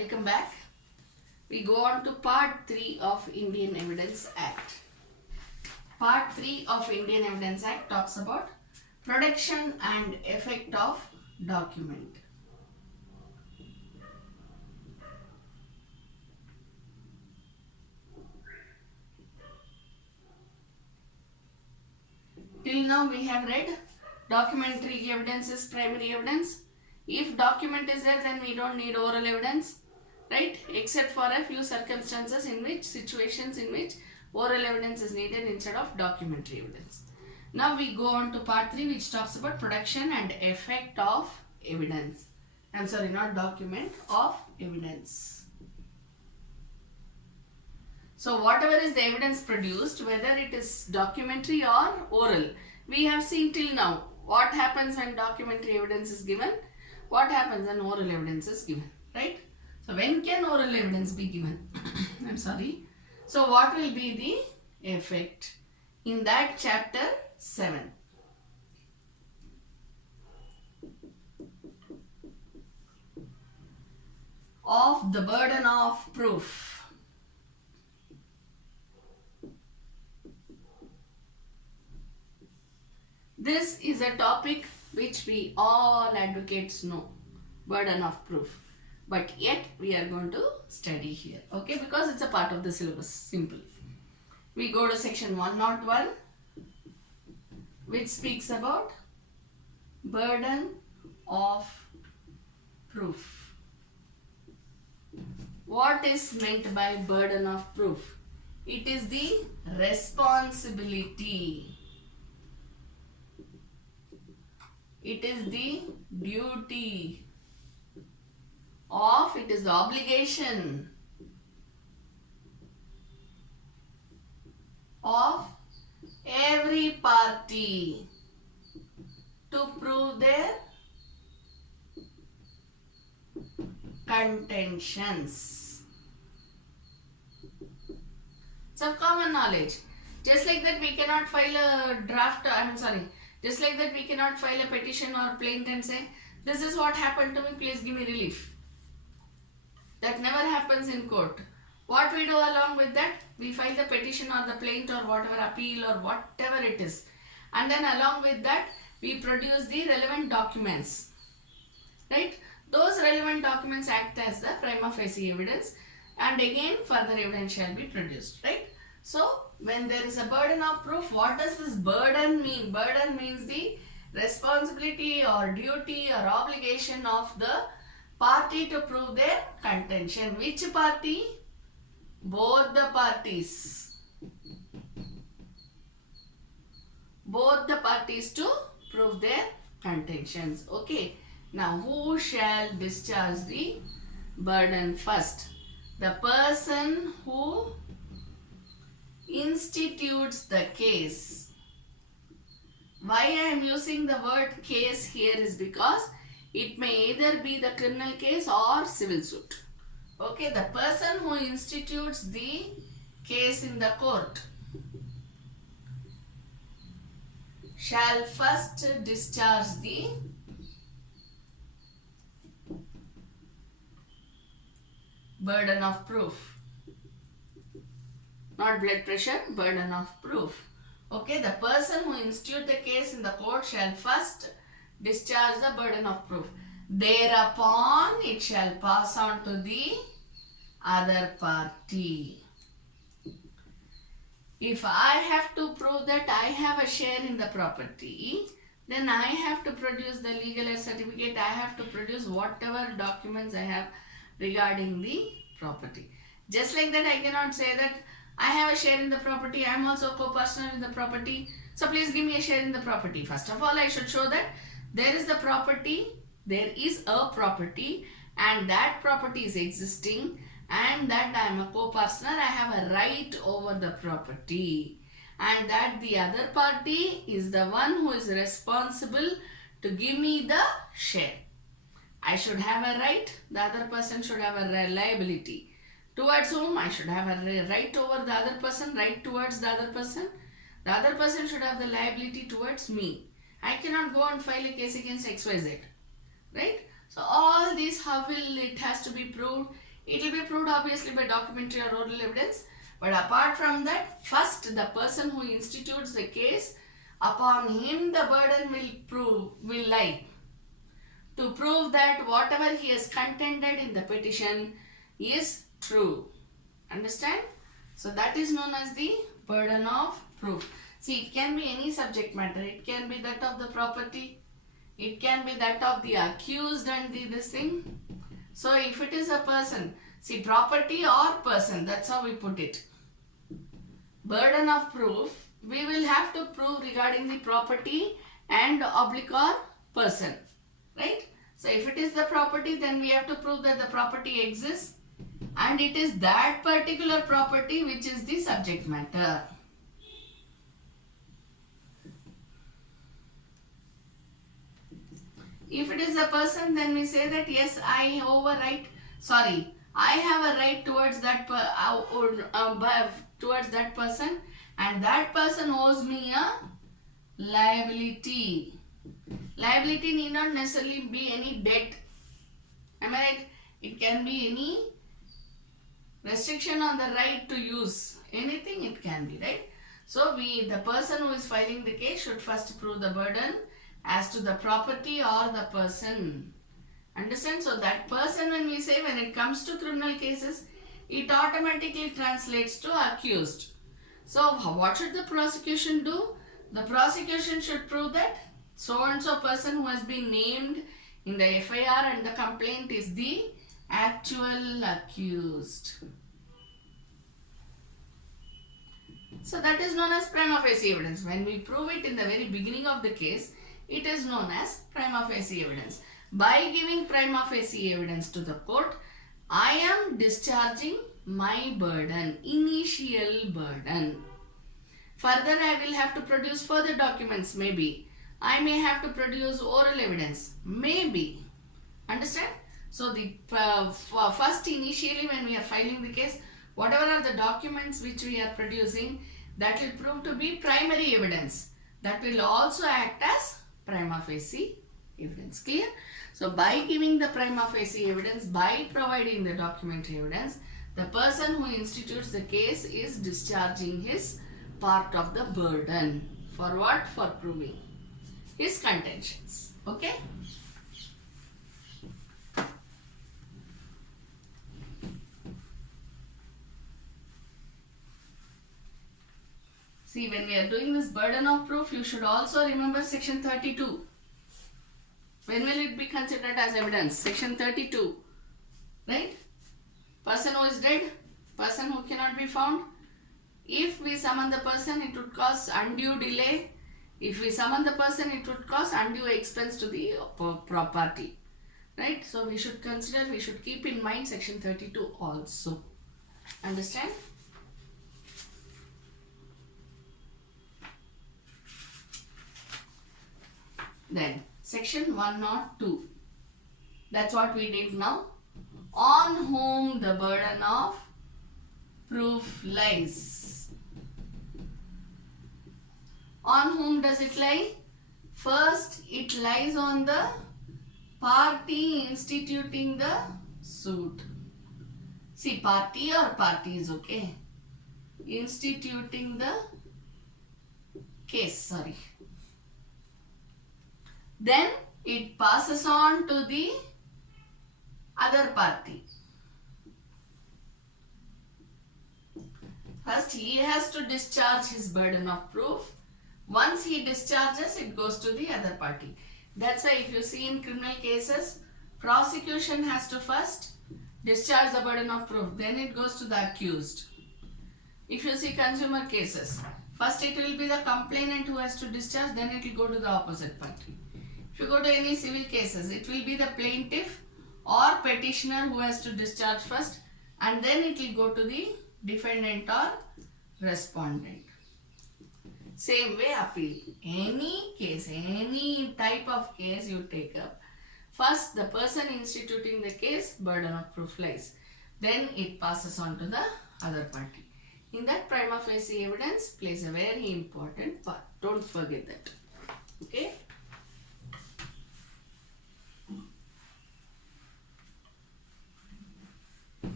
Welcome back. We go on to part 3 of Indian Evidence Act. Part 3 of Indian Evidence Act talks about production and effect of document. Till now we have read documentary evidence is primary evidence. If document is there, then we don't need oral evidence, right? Except for a few circumstances situations in which oral evidence is needed instead of documentary evidence. Now we go on to part 3, which talks about production and effect of evidence. I'm sorry, not document, of evidence. So whatever is the evidence produced, whether it is documentary or oral, we have seen till now what happens when documentary evidence is given, what happens when oral evidence is given, right? So when can oral evidence be given? I'm sorry. So what will be the effect in that chapter 7? Of the burden of proof. This is a topic which we all advocates know, burden of proof. But yet we are going to study here, okay, because it's a part of the syllabus, simple. We go to section 101, which speaks about burden of proof. What is meant by burden of proof? It is the responsibility. It is the duty of, it is the obligation of every party to prove their contentions. It's of common knowledge. Just like that we cannot file a draft, just like that we cannot file a petition or plaint and say, this is what happened to me, please give me relief. That never happens in court. What we do along with that? We file the petition or the plaint or whatever, appeal or whatever it is. And then along with that, we produce the relevant documents. Right? Those relevant documents act as the prima facie evidence, and again further evidence shall be produced. Right? So, when there is a burden of proof, what does this burden mean? Burden means the responsibility or duty or obligation of the party to prove their contention. Which party? Both the parties. Both the parties to prove their contentions. Okay. Now, who shall discharge the burden first? The person who institutes the case. Why I am using the word case here is because it may either be the criminal case or civil suit. Okay, the person who institutes the case in the court shall first discharge the burden of proof. Not blood pressure, burden of proof. Okay, the person who institutes the case in the court shall first discharge the burden of proof. Thereupon, it shall pass on to the other party. If I have to prove that I have a share in the property, then I have to produce the legal aid certificate, I have to produce whatever documents I have regarding the property. Just like that, I cannot say that I have a share in the property, I am also a co-partner in the property, so please give me a share in the property. First of all, I should show that there is a property, and that property is existing, and that I am a co-partner, I have a right over the property, and that the other party is the one who is responsible to give me the share. I should have a right, the other person should have a liability. Towards whom? I should have a right over the other person, right towards the other person. The other person should have the liability towards me. I cannot go and file a case against XYZ. Right? So all these, how will it has to be proved? It will be proved obviously by documentary or oral evidence. But apart from that, first the person who institutes the case, upon him the burden will lie to prove that whatever he has contended in the petition is true. Understand? So that is known as the burden of proof. See, it can be any subject matter. It can be that of the property. It can be that of the accused and this thing. So if it is a person, see, property or person, that's how we put it. Burden of proof, we will have to prove regarding the property and oblique or person, right? So if it is the property, then we have to prove that the property exists and it is that particular property which is the subject matter. If it is a person, then we say that yes, I have a right towards that person, and that person owes me a liability. Liability need not necessarily be any debt. Am I right? It can be any restriction on the right to use. Anything it can be, right? So the person who is filing the case should first prove the burden as to the property or the person. Understand? So that person, when we say, when it comes to criminal cases, it automatically translates to accused. So what should the prosecution do? The prosecution should prove that so and so person who has been named in the FIR and the complaint is the actual accused. So that is known as prima facie evidence. When we prove it in the very beginning of the case, it is known as prima facie evidence. By giving prima facie evidence to the court, I am discharging my burden, initial burden. Further, I will have to produce further documents, maybe. I may have to produce oral evidence, maybe. Understand? So the first, initially when we are filing the case, whatever are the documents which we are producing, that will prove to be primary evidence. That will also act as prima facie evidence. Clear? So by giving the prima facie evidence, by providing the documentary evidence, the person who institutes the case is discharging his part of the burden. For what? For proving his contentions. Okay? See, when we are doing this burden of proof, you should also remember section 32. When will it be considered as evidence? Section 32. Right? Person who is dead, person who cannot be found. If we summon the person, it would cause undue delay. If we summon the person, it would cause undue expense to the property. Right? So we should consider, we should keep in mind section 32 also. Understand? Then section 102. That's what we did now. On whom the burden of proof lies. On whom does it lie? First, it lies on the party instituting the suit. See, party or parties, okay? Instituting the case, sorry. Then it passes on to the other party. First, he has to discharge his burden of proof. Once he discharges, it goes to the other party. That's why if you see in criminal cases, prosecution has to first discharge the burden of proof. Then it goes to the accused. If you see consumer cases, first it will be the complainant who has to discharge, then it will go to the opposite party. If you go to any civil cases, it will be the plaintiff or petitioner who has to discharge first, and then it will go to the defendant or respondent. Same way appeal. Any case, any type of case you take up, first the person instituting the case, burden of proof lies. Then it passes on to the other party. In that, prima facie evidence plays a very important part. Don't forget that. Okay?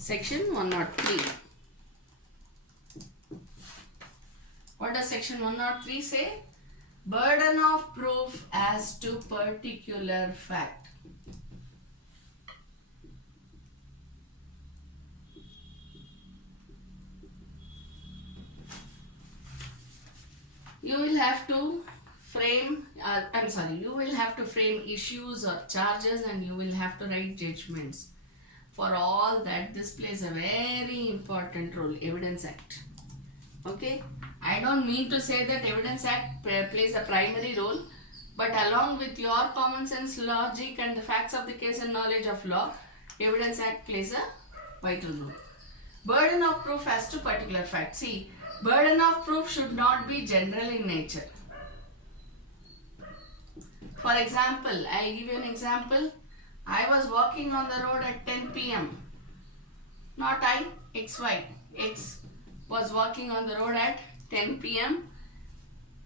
Section 103. What does section 103 say? Burden of proof as to particular fact. You will have to frame, you will have to frame issues or charges, and you will have to write judgments. For all that, this plays a very important role, Evidence Act. Okay, I don't mean to say that Evidence Act plays a primary role, but along with your common sense, logic and the facts of the case and knowledge of law, Evidence Act plays a vital role. Burden of proof as to particular fact. See, burden of proof should not be general in nature. For example, I'll give you an example. I was walking on the road at 10 p.m. Not I, XY. X was walking on the road at 10 p.m.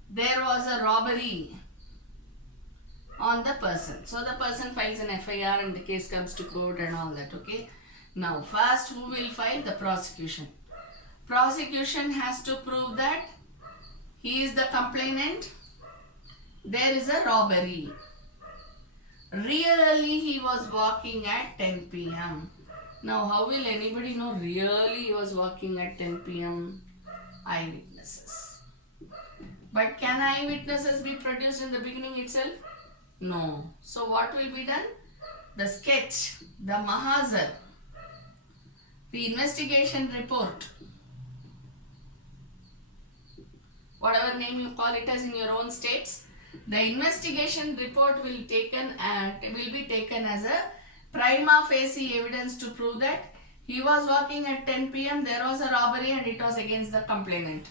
There was a robbery on the person. So the person files an FIR and the case comes to court and all that. Okay. Now first, who will file? The prosecution. Prosecution has to prove that he is the complainant. There is a robbery. Really he was walking at 10 p.m. Now how will anybody know really he was walking at 10 p.m.? Eyewitnesses. But can eyewitnesses be produced in the beginning itself? No. So what will be done? The sketch, the mahazar, the investigation report, whatever name you call it as in your own states, the investigation report will be taken as a prima facie evidence to prove that he was walking at 10 p.m. There was a robbery and it was against the complainant.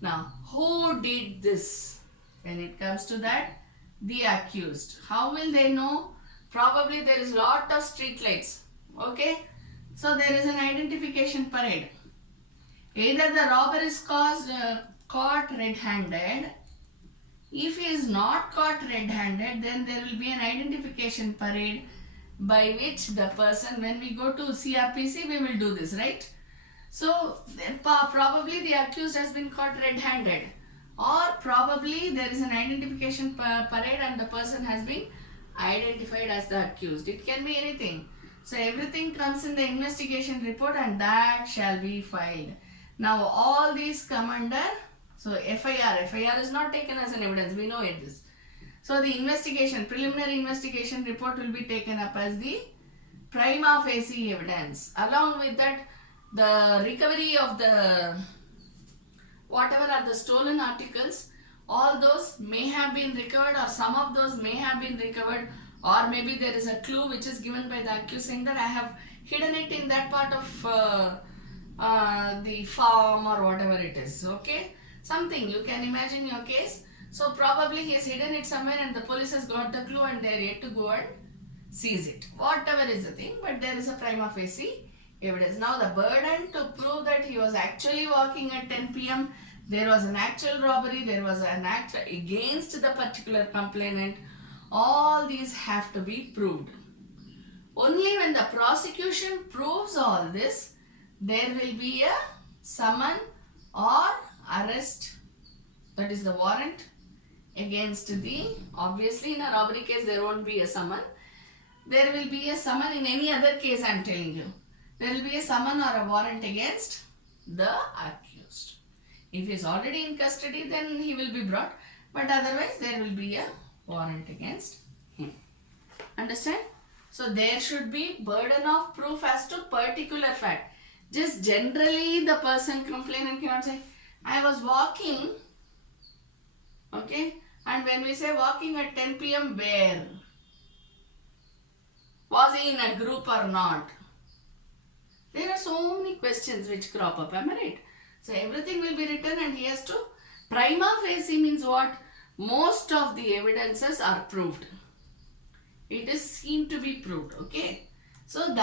Now, who did this? When it comes to that, the accused. How will they know? Probably there is lot of street lights. Okay, so there is an identification parade. Either the robber is caught red-handed. If he is not caught red-handed, then there will be an identification parade by which the person, when we go to CRPC, we will do this, right? So, probably the accused has been caught red-handed, or probably there is an identification parade and the person has been identified as the accused. It can be anything. So, everything comes in the investigation report and that shall be filed. Now, all these come under, so FIR is not taken as an evidence, we know it is. So the preliminary investigation report will be taken up as the prima facie evidence. Along with that, the recovery of the, whatever are the stolen articles, all those may have been recovered, or some of those may have been recovered, or maybe there is a clue which is given by the accused saying that I have hidden it in that part of the farm or whatever it is. Okay. Something, you can imagine your case. So probably he has hidden it somewhere and the police has got the clue and they are yet to go and seize it. Whatever is the thing, but there is a prima facie evidence. Now the burden to prove that he was actually walking at 10 p.m., there was an actual robbery, there was an act against the particular complainant, all these have to be proved. Only when the prosecution proves all this, there will be a summon or arrest, that is the warrant against the, obviously in a robbery case there won't be a summon. There will be a summon in any other case, I am telling you. There will be a summon or a warrant against the accused. If he is already in custody, then he will be brought, but otherwise there will be a warrant against him. Understand? So there should be burden of proof as to particular fact. Just generally the person complainant cannot say, I was walking, okay, and when we say walking at 10 p.m. where? Was he in a group or not? There are so many questions which crop up, am I right? So everything will be written and he has to, prima facie means what? Most of the evidences are proved. It is seen to be proved, okay? So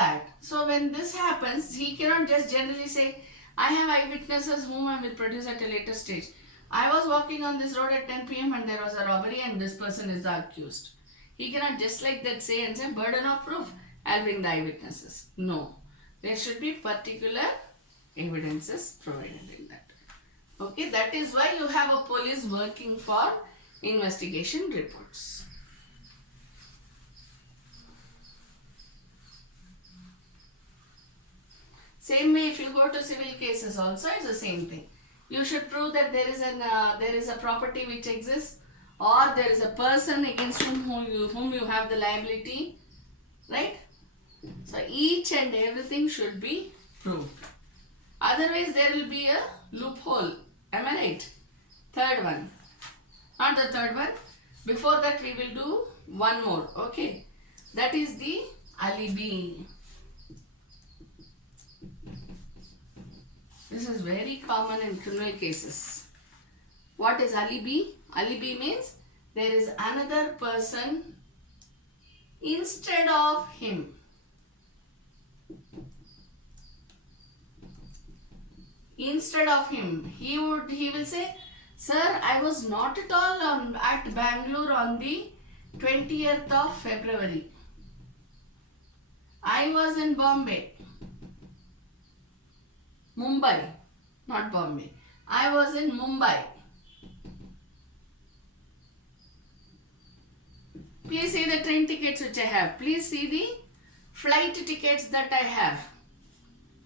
when this happens, he cannot just generally say, I have eyewitnesses whom I will produce at a later stage. I was walking on this road at 10 p.m. and there was a robbery and this person is the accused. He cannot just like that say and say burden of proof, I'll bring the eyewitnesses. No. There should be particular evidences provided in that. Okay, that is why you have a police working for investigation reports. Same way, if you go to civil cases also, it's the same thing. You should prove that there is a property which exists, or there is a person against whom you have the liability, right? So each and everything should be proved. Otherwise, there will be a loophole. Am I right? Third one. Not the third one. Before that, we will do one more. Okay. That is the alibi. This is very common in criminal cases. What is alibi? Alibi means there is another person instead of him. Instead of him, he will say, sir, I was not at all at Bangalore on the 20th of February. I was in Bombay. Mumbai, not Bombay. I was in Mumbai. Please see the train tickets which I have. Please see the flight tickets that I have.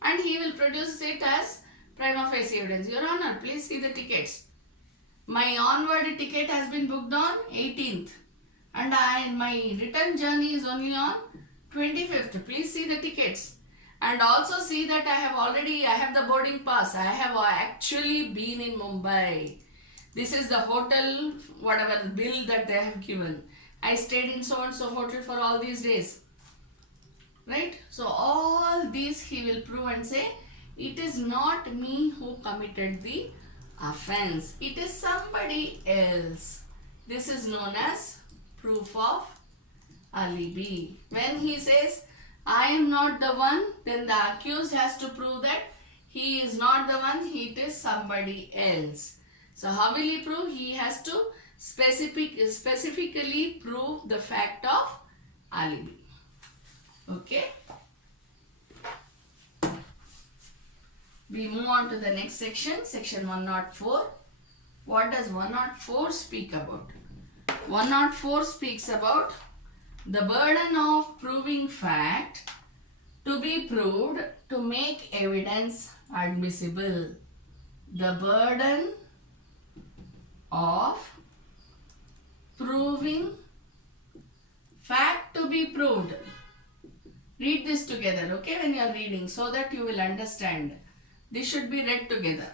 And he will produce it as prima facie evidence. Your Honor, please see the tickets. My onward ticket has been booked on 18th. And my return journey is only on 25th. Please see the tickets. And also see that I have the boarding pass. I have actually been in Mumbai. This is the hotel, whatever the bill that they have given. I stayed in so and so hotel for all these days. Right? So all these he will prove and say, it is not me who committed the offense. It is somebody else. This is known as proof of alibi. When he says, I am not the one, then the accused has to prove that he is not the one, it is somebody else. So how will he prove? He has to specifically prove the fact of alibi. Okay. We move on to the next section, section 104. What does 104 speak about? 104 speaks about the burden of proving fact to be proved to make evidence admissible. The burden of proving fact to be proved. Read this together, okay, when you are reading, so that you will understand. This should be read together.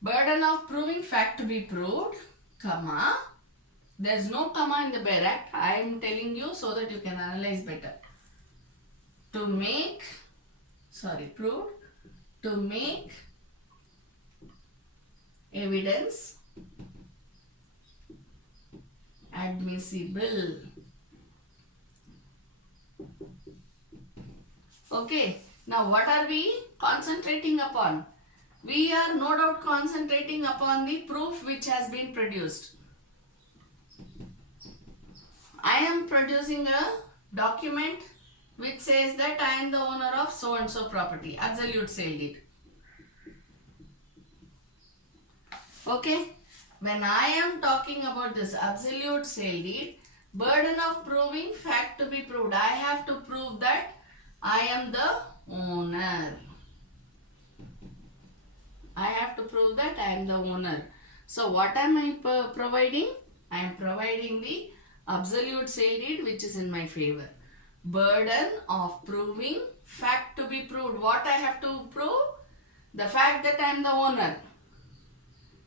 Burden of proving fact to be proved, comma. There is no comma in the Bare Act. I am telling you so that you can analyze better. Proved to make evidence admissible. Okay. Now what are we concentrating upon? We are no doubt concentrating upon the proof which has been produced. I am producing a document which says that I am the owner of so and so property, absolute sale deed. Okay, when I am talking about this absolute sale deed, burden of proving fact to be proved, I have to prove that I am the owner. I have to prove that I am the owner. So what am I providing? I am providing the absolute sale deed which is in my favor. Burden of proving fact to be proved. What I have to prove? The fact that I am the owner.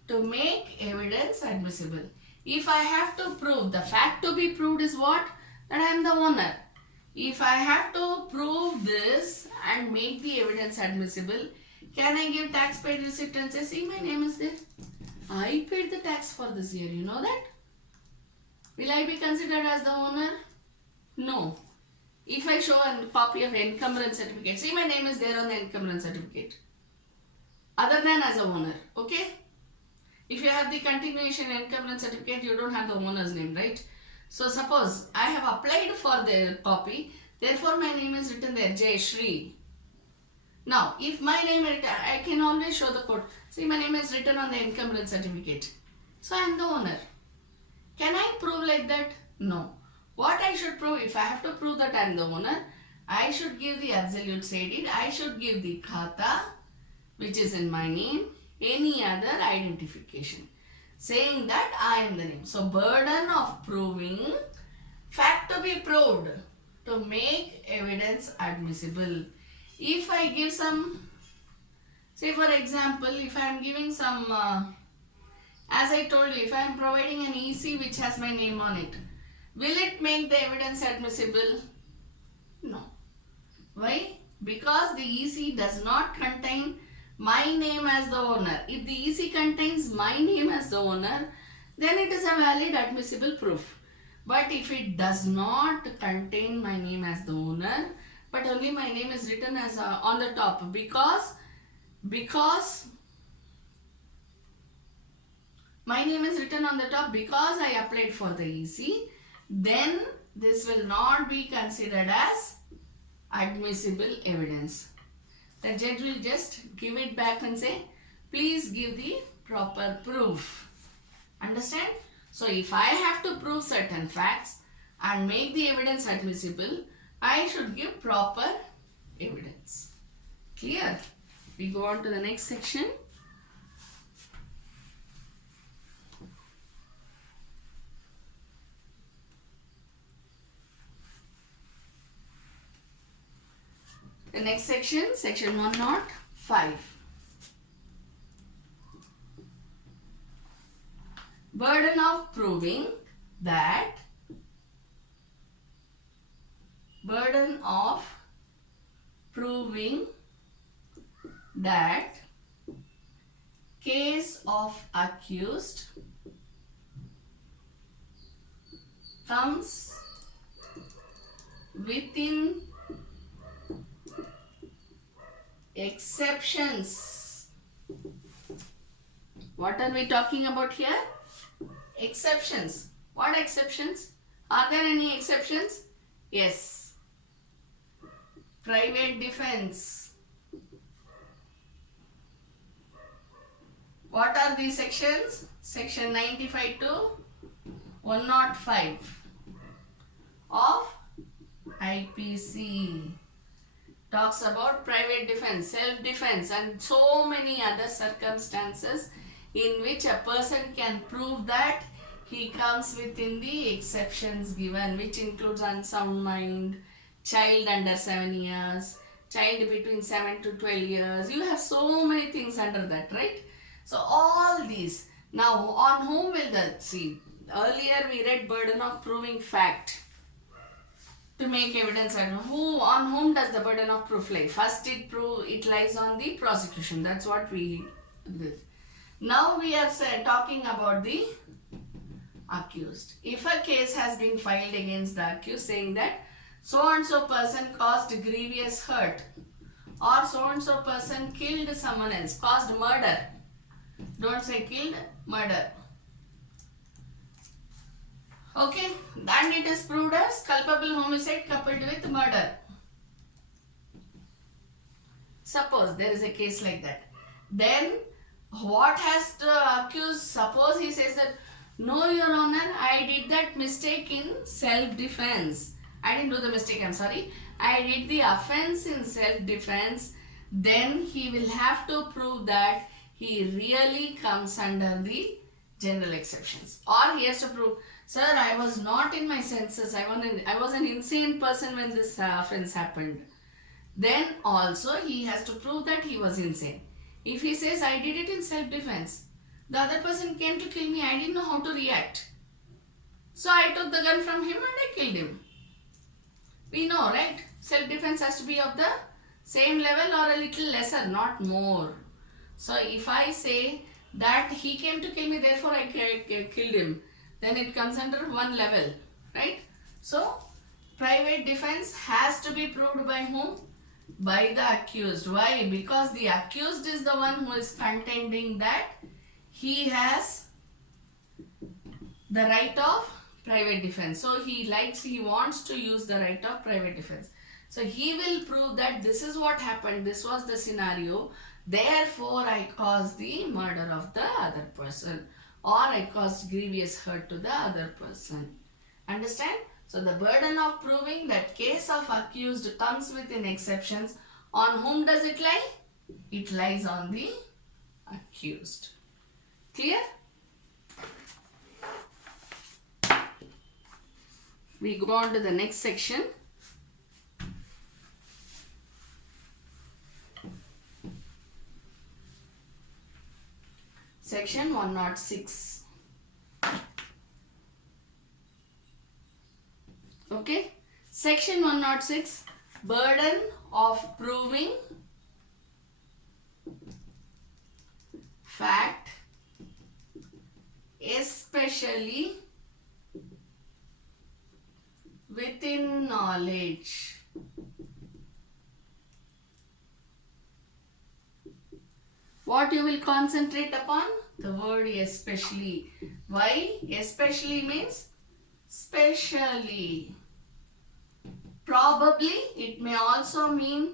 To make evidence admissible. If I have to prove, the fact to be proved is what? That I am the owner. If I have to prove this and make the evidence admissible, can I give tax paid receipt and say, see, my name is there. I paid the tax for this year. You know that? Will I be considered as the owner? No. If I show a copy of encumbrance certificate, see, my name is there on the encumbrance certificate. Other than as a owner. Okay? If you have the continuation encumbrance certificate, you don't have the owner's name, right? So suppose I have applied for the copy, Therefore, my name is written there, Jayashree. Now, if my name is written, I can always show the code. See, my name is written on the income rent certificate. So, I am the owner. Can I prove like that? No. What I should prove, if I have to prove that I am the owner, I should give the absolute say deed. I should give the khata, which is in my name, any other identification, saying that I am the name. So, burden of proving, fact to be proved, to make evidence admissible. If I give some, say for example, if I am giving some, as I told you, if I am providing an EC which has my name on it, will it make the evidence admissible? No. Why? Because the EC does not contain my name as the owner. If the EC contains my name as the owner, then it is a valid admissible proof. But if it does not contain my name as the owner, but only my name is written as on the top, because my name is written on the top because I applied for the EC, then this will not be considered as admissible evidence. The judge will just give it back and say, please give the proper proof. Understand? So if I have to prove certain facts and make the evidence admissible, I should give proper evidence. Clear? We go on to the next section. The next section, section 105. Burden of proving that case of accused comes within exceptions. What are we talking about here? Exceptions. What exceptions? Are there any exceptions? Yes. Private defense. What are these sections? Section 95 to 105 of IPC talks about private defense, self-defense, and so many other circumstances in which a person can prove that he comes within the exceptions given, which includes unsound mind, child under 7 years, child between 7 to 12 years. You have so many things under that, right? So all these. Now on whom will that see? Earlier we read burden of proving fact to make evidence, and on whom does the burden of proof lie? First it lies on the prosecution. That's what we did. Now we are talking about the accused. If a case has been filed against the accused saying that so and so person caused grievous hurt, or so and so person killed someone else, caused murder. Don't say killed, murder. Okay, and it is proved as culpable homicide coupled with murder. Suppose there is a case like that. Then what has the accused? Suppose he says that, no, Your Honor, I did that mistake in self-defense. I didn't do the mistake, I'm sorry. I did the offense in self-defense. Then he will have to prove that he really comes under the general exceptions. Or he has to prove, sir, I was not in my senses. I was an insane person when this offense happened. Then also he has to prove that he was insane. If he says, I did it in self-defense, the other person came to kill me, I didn't know how to react. So I took the gun from him and I killed him. We know, right? Self-defense has to be of the same level or a little lesser, not more. So if I say that he came to kill me, therefore I killed him, then it comes under one level, right? So private defense has to be proved by whom? By the accused. Why? Because the accused is the one who is contending that he has the right of private defense. So he wants to use the right of private defense. So he will prove that this is what happened, this was the scenario, therefore I caused the murder of the other person, or I caused grievous hurt to the other person. Understand? So the burden of proving that case of accused comes within exceptions. On whom does it lie? It lies on the accused. Clear? We go on to the next section. Section 106. Okay. Section 106. Burden of proving fact, especially within knowledge. What you will concentrate upon? The word especially. Why? Especially means specially. Probably it may also mean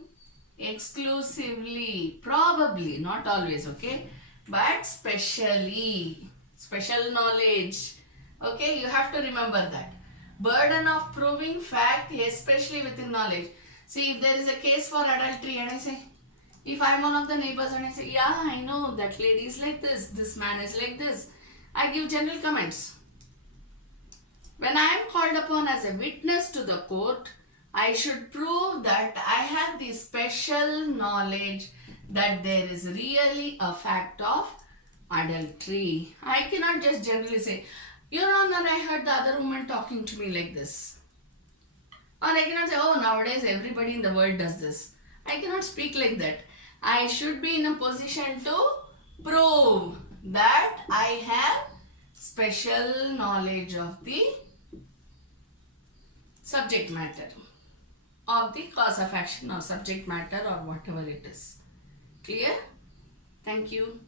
exclusively. Probably, not always, okay? But specially. Special knowledge. Okay, you have to remember that. Burden of proving fact, especially within knowledge. See, if there is a case for adultery and I say, if I am one of the neighbors and I say, yeah, I know that lady is like this man is like this, I give general comments. When I am called upon as a witness to the court, I should prove that I have the special knowledge that there is really a fact of adultery. I cannot just generally say, Your Honor, I heard the other woman talking to me like this. Or I cannot say, oh, nowadays everybody in the world does this. I cannot speak like that. I should be in a position to prove that I have special knowledge of the subject matter, of the cause of action or subject matter or whatever it is. Clear? Thank you.